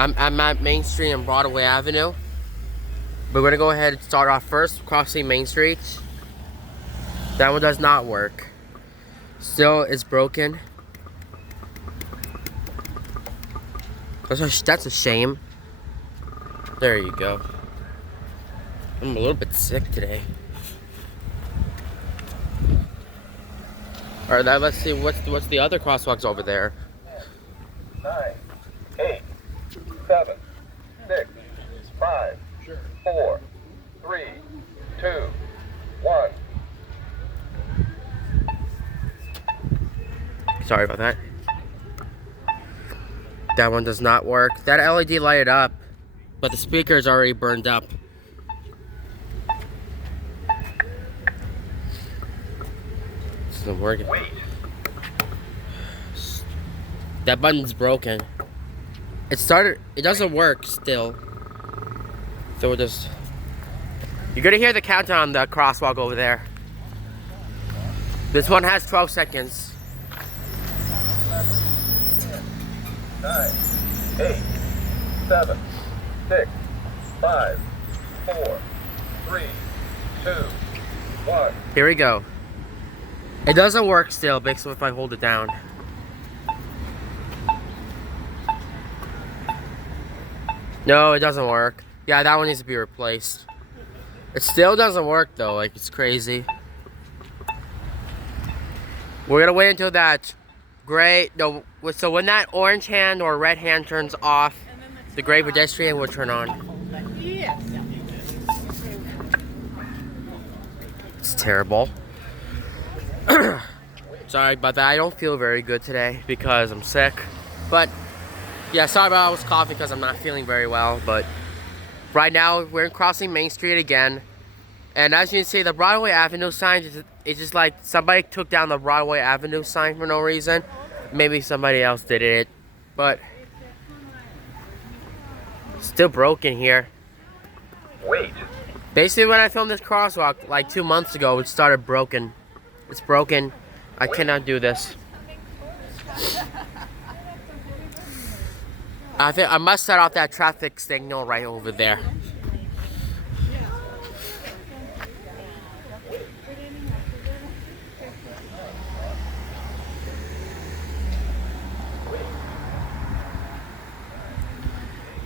I'm at Main Street and Broadway Avenue. We're gonna go ahead and start off first, crossing Main Street. That one does not work. Still, it's broken. That's a shame. There you go. I'm a little bit sick today. Alright, now let's see what's the other crosswalks over there. 9, 8, 7, 6, 5, 4, 3, 2, 1. Sorry about that. That one does not work. That LED lighted up, but the speaker is already burned up. This isn't working. Wait. That button's broken. It doesn't work still. So we'll just... You're gonna hear the countdown on the crosswalk over there. This one has 12 seconds. 9, 8, 7, 6, 5, 4, 3, 2, 1. Here we go. It doesn't work still, based on if I hold it down. No, it doesn't work. Yeah, that one needs to be replaced. It still doesn't work though, like it's crazy. We're gonna wait until that gray, no, so when that orange hand or red hand turns off, the gray pedestrian will turn on. It's terrible. Sorry about that. I don't feel very good today because I'm sick. But yeah, sorry about I was coughing because I'm not feeling very well. But right now we're crossing Main Street again. And as you can see, the Broadway Avenue sign is just like somebody took down the Broadway Avenue sign for no reason. Maybe somebody else did it, but still broken here. Wait. Basically, when I filmed this crosswalk like 2 months ago, it started broken. It's broken. I cannot do this. I think I must set off that traffic signal right over there.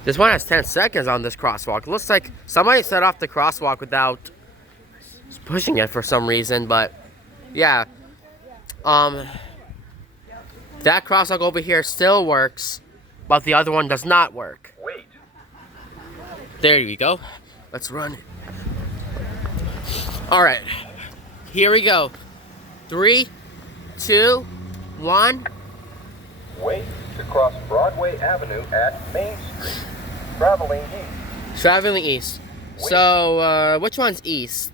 This one has 10 seconds on this crosswalk. It looks like somebody set off the crosswalk without pushing it for some reason, but yeah. That crosswalk over here still works, but the other one does not work. Wait. There you go. Let's run. Alright. Here we go. 3, 2, 1. Wait to cross Broadway Avenue at Main Street. Traveling east. Traveling east. So, which one's east?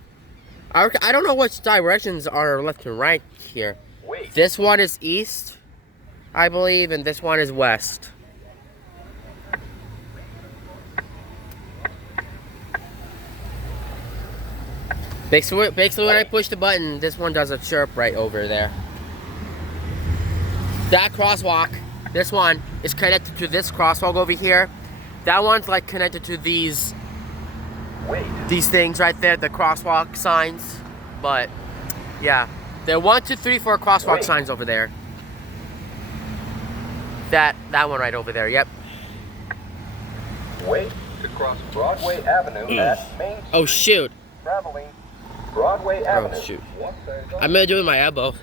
I don't know which directions are left and right here. Wait. This one is east, I believe, and this one is west. Basically, when I push the button, this one does a chirp right over there. That crosswalk, this one, is connected to this crosswalk over here. That one's like connected to these things right there, the crosswalk signs. But yeah, there are 1, 2, 3, 4 crosswalk signs over there. That one right over there. Yep. Wait to cross Broadway Avenue at Main Street. Oh shoot. Traveling Broadway Avenue. Oh shoot. I'm gonna do it with my elbow.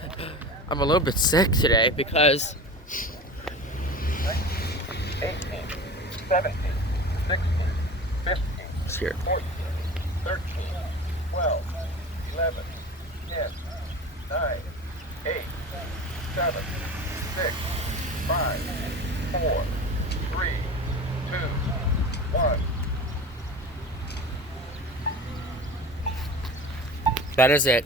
I'm a little bit sick today because 18, 17, 16, 15, it's here. 14, 13, 12, 11, 10, 9, 8, 7, 6, 5, 4, 3, 2, 1. That is it.